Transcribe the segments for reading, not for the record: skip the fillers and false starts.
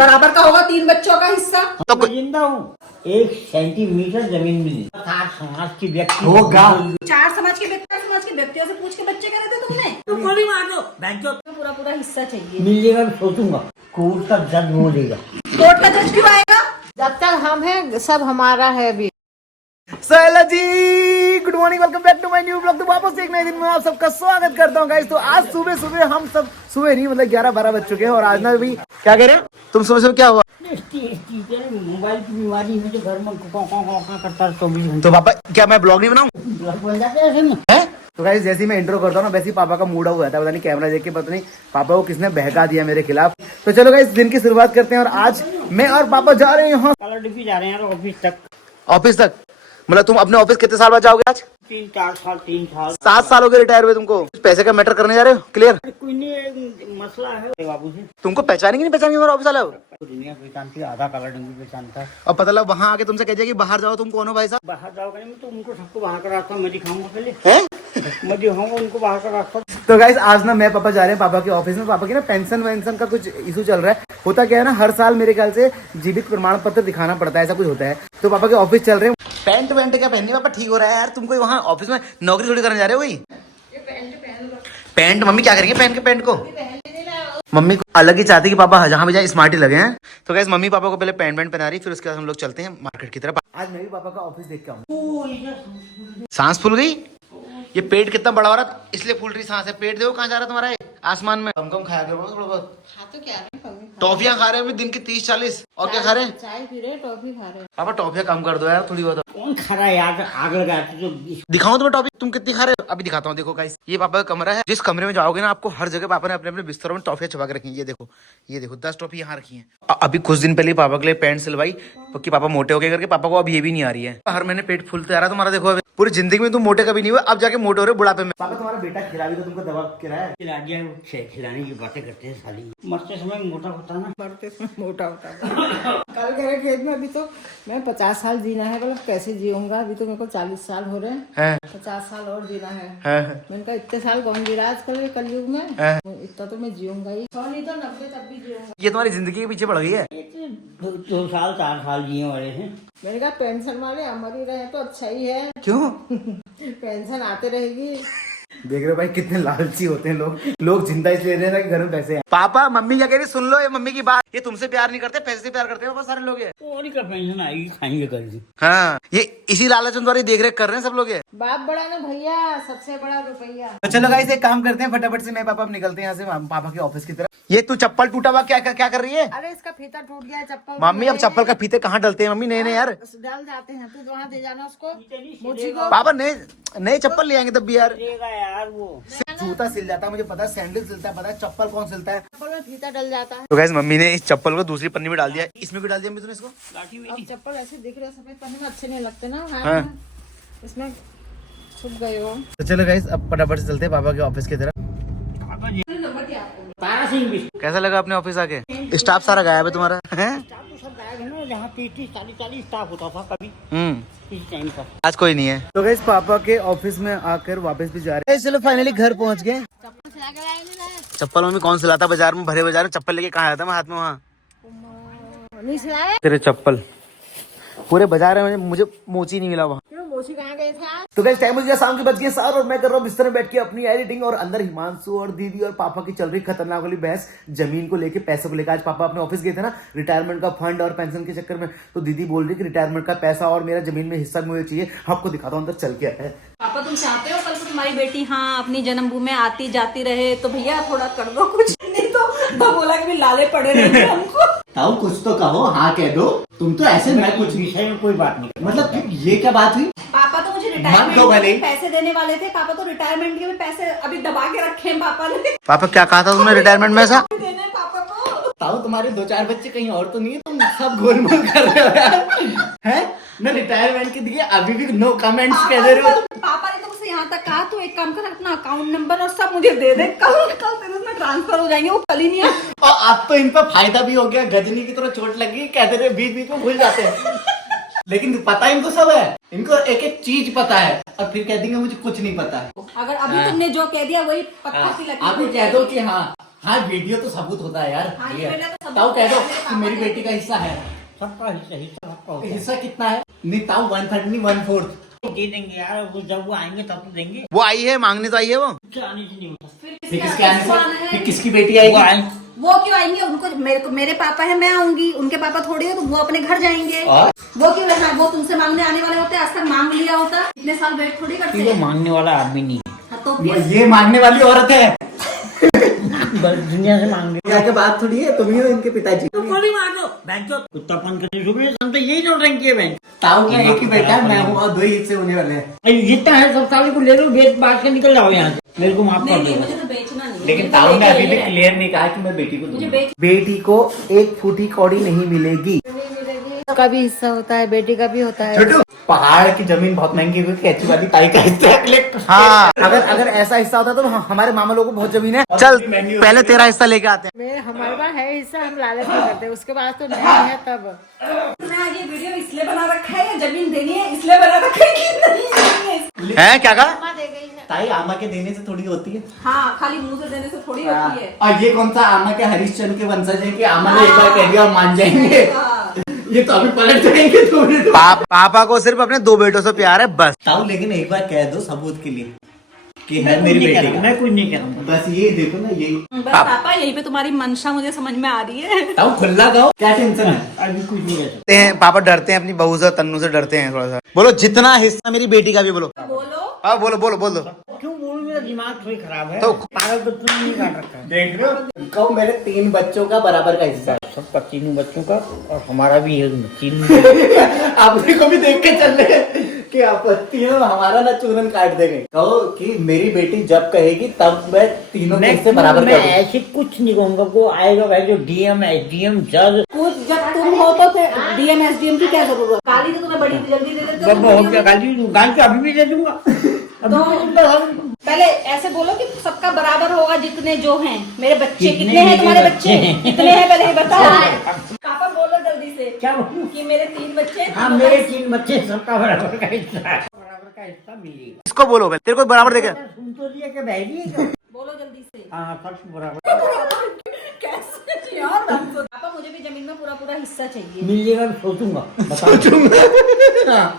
बराबर का होगा 3 बच्चों का हिस्सा। तो मैं जिंदा हूँ, 1 सेंटीमीटर जमीन मिली। समाज की व्यक्ति होगा, 4 समाज के व्यक्तियों से पूछ के बच्चे करे थे तुमने। तुम गोली मार दो, बैंचो पूरा पूरा हिस्सा चाहिए। मिलेगा मैं सोचूंगा, कोर्ट का जज वो देगा। कोर्ट का जज क्यों आएगा? जब तक हम हैं सब हमारा है भी। Saila ji, good morning, welcome back to my new blog. तो वापस एक नए दिन में आप सबका स्वागत करता हूँ गाइस। तो आज सुबह सुबह हम सब, सुबह नहीं मतलब 11-12 बज चुके हैं और आज ना भी क्या कह रहे हैं तुम? सुबह सुबह क्या हुआ? मोबाइल की बीमारी है, जो घर में करता है 24 घंटे। तो पापा क्या मैं ब्लॉग नहीं बनाऊं? ब्लॉग बन जाते हैं ऐसे में। तो गाइस जैसे ही मैं इंट्रो करता हूँ ना, वैसे ही पापा का मूड ऑफ हो जाता है। पता नहीं कैमरा देख के, पता नहीं पापा को किसने बहका दिया मेरे खिलाफ। तो चलो गाइस दिन की शुरुआत करते हैं। और आज मैं और पापा जा रहे हैं यहाँ कलर डिपी जा रहे हैं ऑफिस तक। ऑफिस तक? मतलब तुम अपने ऑफिस कितने साल बाद जाओगे? आज 3-4 साल 3 साल 7 साल हो गए रिटायर हुए तुमको। पैसे का मैटर करने जा रहे हो? क्लियर? कोई नहीं, मसला है बाबू से। तुमको पहचानेंगे नहीं पहचानेंगे हमारा ऑफिस वाला हो? दुनिया पहचानती, आधा कलर डंगी पहचानता है। और पता लगा वहाँ आके तुमसे कह दिया कि बाहर जाओ, तुम कौन हो भाई साहब? बाहर जाओगे नहीं, तो उनको सबको बाहर का रास्ता मैं दिखाऊंगा पहले। हैं? मैं दिखाऊंगा उनको बाहर का रास्ता। तो गाइस आज ना मैं पापा जा रहे हैं पापा के ऑफिस में। पापा की ना पेंशन वेंशन का कुछ इशू चल रहा है। होता क्या है ना, हर साल मेरे ख्याल से जीवित प्रमाण पत्र दिखाना पड़ता है, ऐसा कुछ होता है। तो पापा के ऑफिस चल रहे हैं। पैंट वैंट क्या पहननी पापा? ठीक हो रहा है यार, तुमको वहाँ ऑफिस में नौकरी थोड़ी करने जा रहे हो वही? पैंट मम्मी क्या करेंगे पहन के पैंट को? मम्मी को अलग ही चाहती कि पापा जहाँ भी जाए स्मार्ट ही लगे हैं। तो गाइस मम्मी पापा को पहले पैंट वैंट पहना रही, फिर उसके बाद हम लोग चलते हैं मार्केट की तरफ। आज मैं भी पापा का ऑफिस देख के आऊँ। सांस फूल गई? ये पेट कितना बड़ा हो रहा है इसलिए फूल रही सांस है। पेट देखो कहाँ जा रहा है तुम्हारा, आसमान में। कम कम खाया करो थोड़ा बहुत। टॉफियां खा रहे हो दिन की 30-40। और क्या खा रहे हैं? चाय पी रहे, टॉफी खा रहे। पापा टॉफियां कम कर दो यार थोड़ी बहुत। कौन खा रहा है यार, आग लगाती जो। दिखाऊं तुम्हें टॉफी? तुम कितनी खा रहे हो? अभी दिखाता हूँ। देखो गाइस ये पापा का कमरा है। जिस कमरे में जाओगे ना, आपको हर जगह पापा ने अपने अपने बिस्तरों में टॉफियां छुपा के रखी है। ये देखो 10 टॉफी यहाँ रखी है। अभी कुछ दिन पहले पापा के लिए पैंट सिलवाई क्योंकि पापा मोटे हो गए करके। पापा को अब ये भी नहीं आ रही है। हर महीने पेट फूलते आ रहा है तुम्हारा। देखो अभी पूरी जिंदगी में तुम मोटे कभी नहीं हुए, अब जाके मोटे हो रहे बुढ़ापे में। पापा तुम्हारा बेटा खिला भी तो तुमको दवा खिलाया? खिला दिया, खिलाने की बातें करते हैं साली। मरते समय मोटा होता ना, मरते समय मोटा होता है। कल कह रहे खेत में, अभी तो मैं 50 साल जीना है। बोला कैसे जीऊंगा, अभी तो मेरे को 40 साल हो रहे हैं। 50 साल और जीना है। मैंने कहा इतने साल कौन जी रहा है आजकल कलयुग में, इतना तो मैं जीऊंगा ही। 100 नहीं तो 90 तब भी जीऊंगा। ये तुम्हारी जिंदगी के पीछे पड़ गई है। 2 साल 4 साल जिए वाले हैं। मैंने कहा पेंशन वाले अमर ही रहे तो अच्छा ही है। क्यों? पेंशन आते रहेगी। देख रहे हो भाई कितने लालची होते हैं लोग जिंदा इसलिए रह रहे हैं कि घर में पैसे हैं। पापा मम्मी क्या कह रही सुन लो, ये मम्मी की बात। ये तुमसे प्यार नहीं करते, पैसे से प्यार करते हैं बहुत सारे लोग। ये और का पेंशन आएगी, खाएंगे कल से। हाँ, ये इसी लालच में तुम्हारी देख रेख कर रहे हैं सब लोग। ये बाप बड़ा ना भैया, सबसे बड़ा रुपया। तो चलो गाइस एक काम करते हैं, फटाफट से मैं पापा अब निकलते हैं यहाँ से पापा के ऑफिस की तरफ। ये तू चप्पल टूटा हुआ क्या कर रही है? अरे इसका फीता टूट गया चप्पल। मम्मी अब चप्पल का फीते कहाँ डलते हैं मम्मी? नए यार डाल जाते हैं, तू वहाँ दे जाना उसको, मुझी को। पापा नए चप्पल ले आएंगे तब भी यार। यार वो जूता सिल जाता है मुझे पता है, सैंडल सिलता है पता है, चप्पल कौन सिलता है? चप्पल में फीता डल जाता है। तो गाइस मम्मी ने इस चप्पल को दूसरी पन्नी में डाल दिया। इसमें भी डाल दिया तूने इसको? अब चप्पल ऐसे दिख रहे सफेद पन्नी में अच्छे नहीं लगते ना। हाँ। इसमें छुप गए हो। तो चलो गाइस अब फटाफट से चलते हैं पापा के ऑफिस की तरफ। तारा सिंह भी कैसा लगा अपने ऑफिस आके? स्टाफ सारा गायब है तुम्हारा है? सब गायब है ना, जहाँ 30-40 स्टाफ होता था कभी इस टाइम का। आज कोई नहीं है। तो गाइस पापा के ऑफिस में आकर वापस भी जा रहे हैं। चलो फाइनली घर पहुंच गए। चप्पल सिला के लाए नहीं? चप्पल मम्मी कौन सिलाता? बाजार में भरे बाजार में चप्पल लेके कहाँ आया था मैं हाथ में वहाँ? नहीं सिलाए। तेरे चप्पल पूरे बाजार में मुझे मोची नहीं मिला वहाँ। क्यों मोची कहाँ गए थे आज? तो गाइस टाइम हो गया शाम के 7:00 और मैं कर रहा हूँ बिस्तर में बैठ के अपनी एडिटिंग। और अंदर हिमांशु और दीदी और पापा की चल रही खतरनाक वाली बहस जमीन को लेके, पैसे को लेकर। आज पापा अपने ऑफिस गए थे ना रिटायरमेंट का फंड और पेंशन के चक्कर में। तो दीदी बोल रही कि रिटायरमेंट का पैसा और मेरा जमीन में हिस्सा मुझे चाहिए। आपको दिखाता हूँ अंदर चल के है। पापा तुम चाहते हो कल को तुम्हारी बेटी अपनी जन्मभूमि में आती जाती रहे, तो भैया थोड़ा कर दो कुछ, नहीं तो बोला कि लाले पड़े रहेंगे हमको। ताऊ कुछ तो कहो, हाँ कह दो। तुम तो ऐसे मैं कुछ विषय में कोई बात नहीं। मतलब ये क्या बात हुई? पापा तो मुझे रिटायरमेंट के भी पैसे देने वाले थे। पापा तो रिटायरमेंट के भी पैसे अभी दबा के रखे हैं पापा ने। पापा क्या कहा था तुमने रिटायरमेंट में ऐसा? देने हैं पापा को। ताऊ तुम्हारे 2-4 बच्चे कहीं और तो नहीं है? तुम सब गोलमाल कर रहे हो यार। हैं? मैं रिटायरमेंट के दिए अभी भी नो कमेंट्स कह दे रहे हो। पापा ने तो मुझसे यहाँ तक कहा, तो एक काम कर अपना अकाउंट नंबर और सब मुझे दे दे, कल तेरे उसमें ट्रांसफर हो जाएंगे। वो कल ही नहीं है। और अब तो इन पर फायदा भी हो गया, गजनी की तरह चोट लगी, कहते रहे बीच में भूल जाते हैं। लेकिन पता इनको सब है, इनको एक एक चीज पता है और फिर कह देंगे मुझे कुछ नहीं पता है। अगर अभी तुमने जो कह दिया वही पत्थर की लकीर। अभी कह दो कि हाँ हाँ वीडियो तो सबूत होता है यार। हाँ, ये बेटा तो सबूत ताऊ कह दो है, मेरे कि पापा मेरी ने- बेटी का हिस्सा है। सबका हिस्सा सबका होता है। हिस्सा कितना है? नहीं ताऊ 1/3 नहीं 1/4। दे देंगे यार, वो जब वो आएंगे तब तो देंगे। वो आई है, मांगने तो आई है वो। उससे आने से नहीं होता। फिर किसके आने किसको आना से? है? फिर किसकी बेटी वो आएगी? आए वो क्यों आएंगे? उनको मेरे पापा है, मैं आऊंगी, उनके पापा थोड़ी है, तो वो अपने घर जाएंगे। और? वो क्यों है? वो तुमसे मांगने आने वाले होते, आज तक मांग लिया होता, इतने साल वेट थोड़ी करते वो हैं। मांगने वाला आदमी नहीं है, हाँ, तो फिर ये मांगने वाली औरत है। बस दुनिया से मांग रही क्या बात थोड़ी है, तुम ही हो इनके पिताजी। है। गोली मार दो बैंक को, कुत्तापन करने सुबह हम तो यही नौटंकी है बैंक। ताऊ का एक ही बेटा है, मैं हूँ, और 2 हिस्से होने वाले हैं। जितना है सब साले को ले लो, बेच बात के निकल जाओ यहाँ से, मेरे को माफ कर नहीं, दो। मुझे तो बेचना नहीं है। लेकिन मुझे तो ताऊ ने लेके अभी भी ही है। क्लियर नहीं कहा कि मैं बेटी को मुझे दूंगा। बेच बेटी को एक फूटी कौड़ी नहीं मिलेगी। का भी हिस्सा होता है, बेटी का भी होता है। छोटू, पहाड़ की जमीन बहुत महंगी हुई, कैची वाली ताई का हिस्सा कलेक्ट। हाँ, अगर ऐसा हिस्सा होता तो हमारे मामा लोगों को बहुत जमीन है। चल पहले तेरा हिस्सा लेके आते हैं। हमारे पास है हिस्सा, हम लालच नहीं करते, उसके बाद तो नहीं है तब। तुमने आज ये वीडियो इसलिए बना रखा है, या जमीन देनी है इसलिए बना रखा है कि नहीं? हैं क्या कहा? ताई आमा के देने से थोड़ी होती है। हाँ, खाली मुंह से देने से थोड़ी होती है। और ये कौन सा आमा के हरिश्चंद्र के वंशज है कि आमा ने एक बार कह दिया मान जाएंगे। हाँ। ये तो अभी पलट जाएंगे थोड़े। पापा को सिर्फ अपने 2 बेटों से प्यार है बस। ताऊ लेकिन एक बार कह दो सबूत के लिए कि है मेरी बेटी का। मैं कुछ नहीं करूँगा। बस ये देखो ना, यही। बस पापा, यही पे तुम्हारी मंशा मुझे समझ में आ रही है। ताऊ खुला गाओ, क्या टेंशन है? अभी कुछ नहीं कर डरते हैं पापा, डरते हैं अपनी बहू से, तन्नू से डरते हैं थोड़ा सा। बोलो जितना हिस्सा मेरी बेटी का भी बोलो। बोलो। हाँ बोलो बोलो बोल दो। क्यों बोलूं, मेरा दिमाग थोड़ी खराब है। तो- पागल तो तुम नहीं काट रखा है। देख रहे हो, कहो मेरे 3 बच्चों का बराबर का हिस्सा है। सबका 3 बच्चों का, और हमारा भी है 3। आपने को भी देख के चल रहे कि आपत्ति है, हमारा ना चूरन काट देंगे। कहो कि मेरी बेटी जब कहेगी तब मैं तीनों के हिस्से बराबर मैं कर दूंगा। ऐसे कुछ नहीं कहूंगा। वो आएगा भाई जो DM SDM जज, कुछ जब तुम हो तो फिर DM SDM की क्या जरूरत? गाली तो तुम्हें बड़ी जल्दी दे देते हो। बाबा हो गया, गाली तो अभी भी दे दूंगा। अभी तो- भी दूंगा, अभी- पहले ऐसे बोलो कि सबका बराबर होगा, जितने जो हैं। मेरे बच्चे कितने कितने हैं? मेरे तुम्हारे बच्चे बच्चे हैं? कितने हैं पहले ये बताओ। पापा बोलो जल्दी से क्या बोलूं? कि मेरे 3 बच्चे हैं, हाँ, तीनों मेरे का- 3 बच्चे, सबका बराबर का हिस्सा है। बराबर का हिस्सा मिलेगा। इसको बोलो भाई, तेरे को बराबर देगा। सुन तो दिया कि बहरी है क्या? बोलो जल्दी से। हाँ, सबको बराबर कैसे यार? पापा मुझे भी जमीन में पूरा पूरा हिस्सा चाहिए। मिल जाएगा, सोचूंगा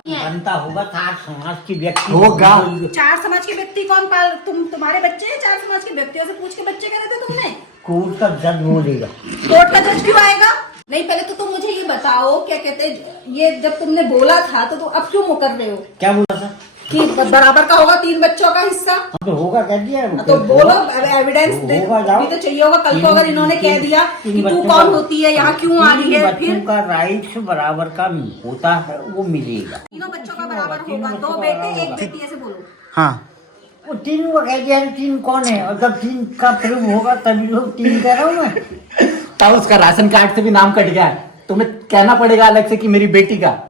बनता होगा। था समाज की व्यक्ति होगा। 4 समाज के व्यक्ति कौन पाल? तुम्हारे बच्चे हैं? 4 समाज के व्यक्तियों से पूछ के बच्चे करे थे तुमने? कोर्ट का जज बोलेगा। कोर्ट का जज क्यों आएगा? नहीं, पहले तो तुम मुझे ये बताओ, क्या कहते हैं, ये जब तुमने बोला था तो अब क्यों मुकर रहे हो क्या बोला था? कि बराबर का होगा 3 बच्चों का हिस्सा? हाँ, तो होगा कह दिया। तो बोलो, एविडेंस होगा, जाओ। भी तो चाहिए होगा। कल को अगर इन्होंने कह दिया कि तू बच्चों कौन का- होती है, यहाँ क्यों आ रही है, बच्चों फिर का राइट्स बराबर का होता है, वो मिलेगा। तीनों बच्चों का बराबर तीनों होगा। बच्चों 2 का बेटे बराबर 1 होगा। बेटी, ऐसे बोलो। हाँ वो 3 को कह दिया, 3 कौन है? और जब 3 का प्रूफ होगा तभी लोग 3 कह रहा हूँ मैं। ताऊ उसका राशन कार्ड से भी नाम कट गया है, तुम्हें कहना पड़ेगा अलग से कि मेरी बेटी का।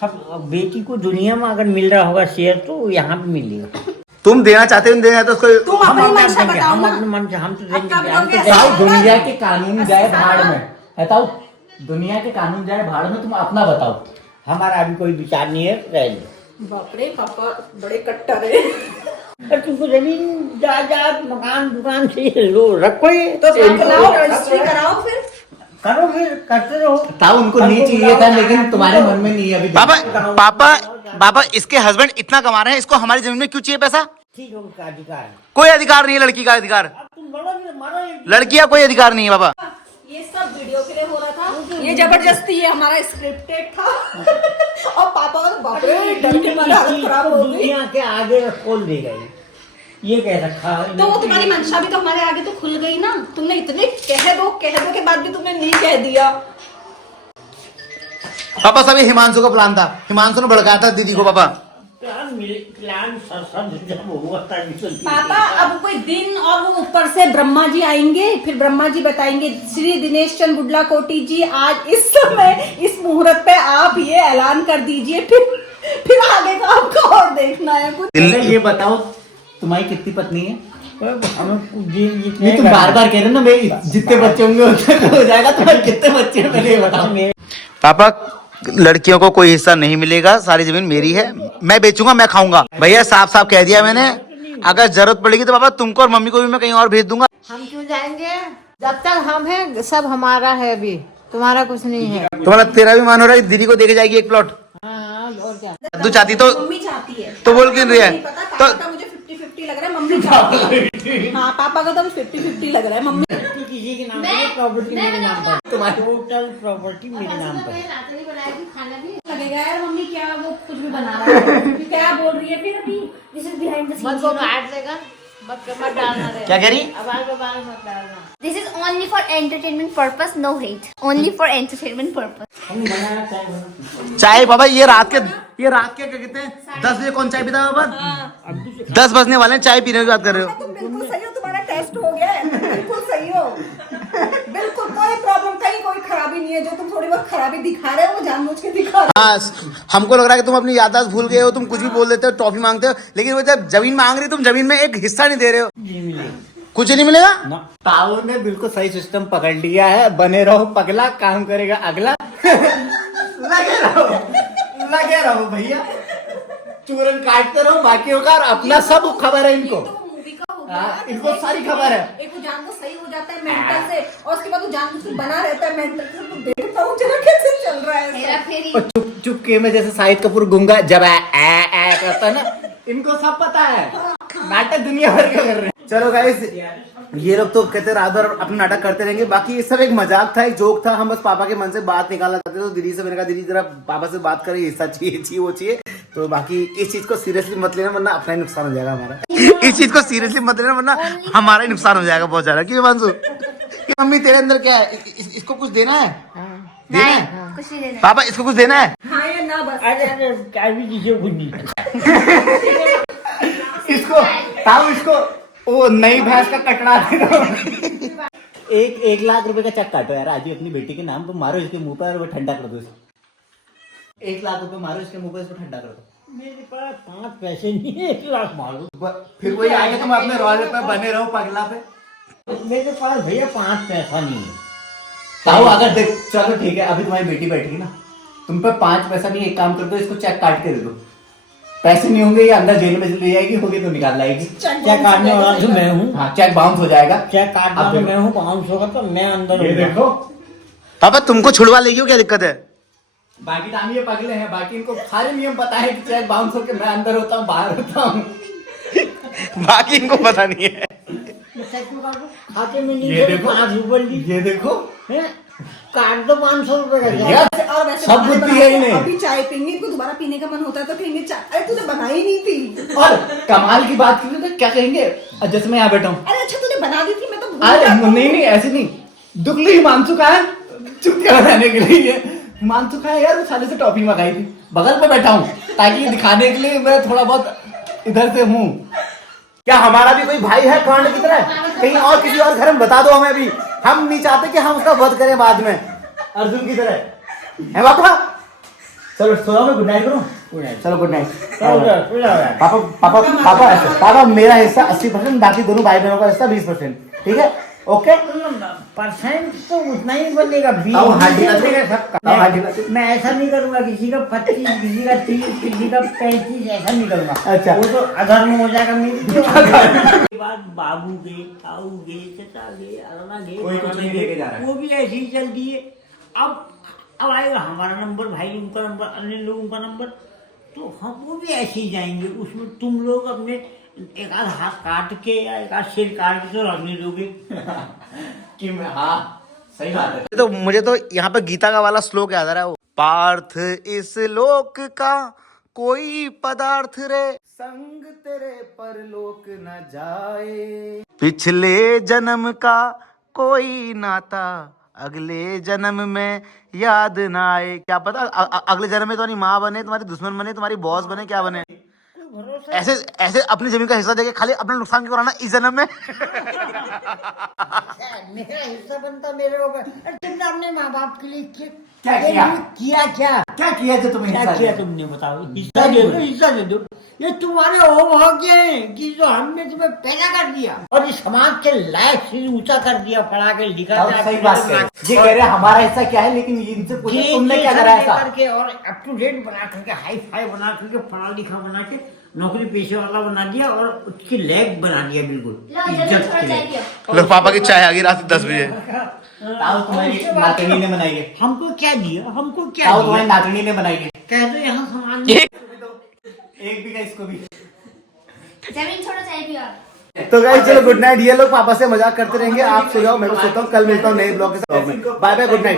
सब बेटी को दुनिया में अगर मिल रहा होगा शेयर, तो यहाँ भी मिलेगा। तुम देना चाहते हो, नहीं देना तो उसको। तुम अपनी हम मंशा देंगे, बताओ हम ना। अपने मन से हम तो अब देंगे, कब हम तो लोगे? देंगे। ताऊ दुनिया के कानून जाए भाड़ में 80 है। ताऊ दुनिया के कानून जाए भाड़ में, तुम अपना बताओ। हमारा अभी कोई विचार नहीं है, रह लो। बाप रे, पापा बड़े कट्टर है। अरे तुमको जमीन जायदाद मकान दुकान चाहिए, लो रखो ये तो बनाओ, रजिस्ट्री कराओ, फिर करो, फिर करते रहो। ताऊ उनको नहीं चाहिए था, लेकिन तुम्हारे मन में नहीं है अभी। पापा इसके हस्बैंड इतना कमा रहे हैं, इसको हमारी जमीन में क्यों चाहिए पैसा? ठीक है, उसका अधिकार है। कोई अधिकार नहीं है लड़की का अधिकार। अब तुम लड़ो, मारो ये। लड़की का कोई अधिकार नहीं है पापा। ये सब वीडियो के लिए हो रहा था। ये जबरदस्ती, ये हमारा स्क्रिप्टेड था। और पापा का तो बाप रे, डर के मारे हालत खराब हो गई। दुनिया के आगे खोल देगा ये कह रखा। तो वो तुम्हारी मंशा भी तो हमारे आगे तो खुल गई ना। तुमने इतने कह दो के बाद भी तुमने नहीं कह दिया। पापा सब ये हिमांशु का प्लान था, हिमांशु ने भड़काया था दीदी को पापा। प्लान जब हुआ था पापा अब कोई दिन और वो ऊपर से ब्रह्मा जी आएंगे, फिर ब्रह्मा जी बताएंगे, श्री दिनेश चंद गुडला कोटी जी आज इस समय इस मुहूर्त पे आप ये ऐलान कर दीजिए, फिर आगे का आपको और देखना है कुछ। ये बताओ तुम्हारी कितनी पत्नी है? हमें नहीं, तुम बार बार कह रहे ना भाई, जितने बच्चे होंगे उतना हो जाएगा। तुम्हारे कितने बच्चे हैं पहले ये बताओ। पापा लड़कियों को कोई हिस्सा नहीं मिलेगा, सारी जमीन मेरी है, मैं बेचूंगा, मैं खाऊंगा। भैया साफ साफ कह दिया मैंने, अगर जरूरत पड़ेगी तो पापा तुमको और मम्मी को भी मैं कहीं और भेज दूंगा। हम क्यों जाएंगे? जब तक हम हैं सब हमारा है, अभी तुम्हारा कुछ नहीं है। तुम्हारा तेरा भी मन हो रहा है कि दीदी को देके जाएगी एक प्लॉट? हाँ, और क्या? तू चाहती तो मम्मी चाहती है तो बोल क्यों रही है? नहीं पता, पापा का मुझे 50-50 लग रहा है, मम्मी चाहती है। हाँ, पापा का तो 50-50 लग रहा है, मम्मी किसी के नाम पर प्रॉपर्टी मेरे नाम पर, तुम्हारी टोटल प्रॉपर्टी मेरे नाम पर लगेगा यार। मम्मी क्या वो कुछ भी बना रहा है, क्या बोल रही है फिर अभी? दिस इज बिहाइंड द मत बोलो, हाथ देगा, मत डालना रे। क्या कह रही? आवाज मत डालना। This is only for entertainment purpose, no hate. Only for entertainment purpose. चाय बाबा ये रात के क्या कहते हैं 10 बजे कौन चाय पीता है बाबा? 10 बजने वाले हैं, चाय पीने की बात कर रहे हो? तुम बिल्कुल सही हो, तुम्हारा टेस्ट हो गया है, तुम बिल्कुल सही हो, बिल्कुल कोई प्रॉब्लम, कहीं कोई खराबी नहीं है। जो तुम थोड़ी बहुत खराबी दिखा रहे हो वो जानबूझ के दिखा रहे हाँ, हमको लग रहा है कि तुम अपनी याददाश्त भूल गए हो, तुम कुछ भी बोल देते हो, टॉफी मांगते हो, लेकिन वो जब जमीन मांग रही तुम जमीन में एक हिस्सा नहीं दे रहे हो। कुछ नहीं मिलेगा। ताऊ ने बिल्कुल सही सिस्टम पकड़ लिया है। बने रहो पगला, काम करेगा अगला। लगे रहो भैया, चूरन काटते रहो बाकियों का, और अपना सब खबर है इनको। मूवी का हो गया, हाँ, इनको सारी खबर है। एक वो जान को सही हो जाता है मेंटल से, और उसके बाद वो जान को बना रहता है मेंटल से। तुम देखता हूँ जरा कैसे चल रहा है हेरा फेरी। और चुप चुप के में जैसे शाहिद कपूर गुंगा जब ऐ करता है ना, इनको सब पता है। नाटक दुनिया भर के कर रहे हैं। चलो गाइस, ये लोग तो कहते रात भर अपना नाटक करते रहेंगे, बाकी ये सब एक मजाक था, एक जोक था। हम बस पापा के मन से बात निकालना चाहते थे, तो दीदी से मैंने कहा दीदी जरा पापा से बात करें, हिस्सा चाहिए वो चाहिए। तो बाकी इस चीज को सीरियसली मत लेना, वरना अपना ही नुकसान हो जाएगा हमारा। इस चीज को सीरियसली मत लेना, वरना हमारा ही नुकसान हो जाएगा बहुत ज्यादा। क्यों मानसू? मम्मी तेरे अंदर क्या है? इसको कुछ देना है? देना है? कुछ नहीं देना। पापा इसको कुछ देना है? हाँ या ना बस। अरे क्या भी चीजें बुनी इसको ताऊ, इसको वो नई भैंस का कटरा दे दो। 1 लाख रुपए का चेक काटो यार आज ही अपनी बेटी के नाम पर, मारो इसके मुंह पर और वो ठंडा कर दो इसको। 1 लाख रुपए मारो इसके मुंह पर, इसको ठंडा कर दो। मेरे पास 5 पैसे नहीं है, 1 लाख मारो। फिर वही आएगा, तुम अपने रॉयल पे बने रहो पगला पे। मेरे पास भैया 5 पैसा नहीं है। ताऊ अगर देख, चलो ठीक है, अभी तुम्हारी बेटी बैठेगी ना, तुम पे 5 पैसा नहीं, एक काम कर दो, इसको चेक काट के दे दो। पैसे नहीं होंगे ये अंदर जेल में चली जाएगी, होगी तो निकाल लाएगी। चेक काटने वाला तो मैं हूँ। हाँ, चेक बाउंस हो जाएगा। चेक काटने वाला मैं हूँ, 500 का तो मैं अंदर ये हूँ। देखो, पापा तुमको छुड़वा लेगी, क्या दिक्कत है? बाकी तो हम ये पगले हैं, बाकी इनको सारे नियम पता है कि चेक बाउंस होकर मैं अंदर होता हूँ, बाहर होता हूँ। बाकी इनको पता नहीं है। खाते में नहीं ये थे, देखो, 5 रुपए ली। ये देखो, हैं? काट दो 500 रुपए का। भैया, और वैसे सब बनाने बुद्धि है ही नहीं। अभी चाय पीएंगे, इनको दोबारा पीने का मन होता है तो कहेंगे चाय, अरे तूने बनाई नहीं थी। और कमाल की बात की तो क्या कहेंगे, जैसे मैं यहाँ बैठा हूँ, अरे अच्छा तूने बना दी थी, मैं तो भूल अरे जाता हूँ। नहीं ऐसे नहीं, दुगली हिमांशु का है चुपके बनाने के लिए। हिमांशु का है यार, वो साले से टॉफी मंगाई थी, बगल पे बैठा हूँ ताकि ये दिखाने के लिए मैं थोड़ा बहुत इधर से हूँ। क्या हमारा भी कोई भाई है कांड की तरह? कहीं और किसी और घर में बता दो हमें भी, हम नहीं चाहते कि हम उसका वध करें बाद में अर्जुन की तरह, है पापा? चलो सो जाओ, गुड नाइट करो। चलो गुड नाइट। पापा पापा पापा पापा मेरा हिस्सा 80%, बाकी दोनों भाई बहनों का हिस्सा 20%, ठीक है? ओके? परसेंट तो उतना ही बनेगा, 20 आओ, हाँ, ठीक है। बनेगा सबका। हाँ, ठीक है। मैं ऐसा नहीं करूंगा, किसी का 25, किसी का 30, किसी का 35, ऐसा नहीं करूंगा। अच्छा। वो तो अधर्म हो जाएगा मेरी। उसके बाद बाबू गे, ताऊ गे, चचा गे, अरना गे, कोई कुछ नहीं लेके जा रहा है। वो भी ऐसी ही चलती है। अब आएगा हमारा नंबर, भाई उनका नंबर, अन्य लोगों का नंबर, तो हम वो भी ऐसे ही जाएंगे। उसमें तुम लोग अपने एक आध हाथ काट के या एक आध सिर काट के तो रखने दोगे। कि मैं, हाँ सही बात है। तो मुझे तो यहाँ पे गीता का वाला श्लोक याद आ रहा है, वो पार्थ इस लोक का कोई पदार्थ रे, संग तेरे परलोक न जाए, पिछले जन्म का कोई नाता अगले जन्म में याद ना आए। क्या पता अगले जन्म में तुम्हारी माँ बने, तुम्हारी दुश्मन बने, तुम्हारी बॉस बने, क्या बने। ऐसे ऐसे अपनी जमीन का हिस्सा देके खाली अपना नुकसान क्यों कराना इस जन्म में? मेरा हिस्सा बनता मेरे ऊपर। अरे तुमने अपने माँ बाप के लिए क्या किया? क्या किया जो तुम्हें क्या हिस्सा किया दिया? तुमने, बताओ। हिस्सा दे दो, हिस्सा दे दो। ये तुम्हारे अभाग्य हैं कि जो हमने तुम्हें पैदा कर दिया और इस समाज के लायक से ऊंचा कर दिया, पढ़ा के लिखा ताऊ, सही बात है। ये कह रहे हैं हमारा हिस्सा क्या है, लेकिन इनसे पूछो तुमने क्या करा ऐसा? करके और अप टू डेट बना करके, हाई फाई बना करके, पढ़ा लिखा बना के नौकरी पेशे वाला बना दिया और उसकी लेग बना दिया बिल्कुल इज्जत के लिए। लो पापा की चाय आ गई रात 10 बजे। ताऊ तुम्हारी नातनी ने बनाई है। हमको क्या दिया, हमको क्या ताऊ दिया? तुम्हारी नातनी ने बनाई है। कह दो यहाँ सामान एक भी का इसको भी। जमीन छोड़ो चाय पियो। तो गाइस चलो गुड नाइट। ये लोग पापा से मजाक करते रहेंगे, आप सो जाओ, मैं तो सोता हूँ। कल मिलता हूँ नए ब्लॉग के साथ। Bye bye, good night.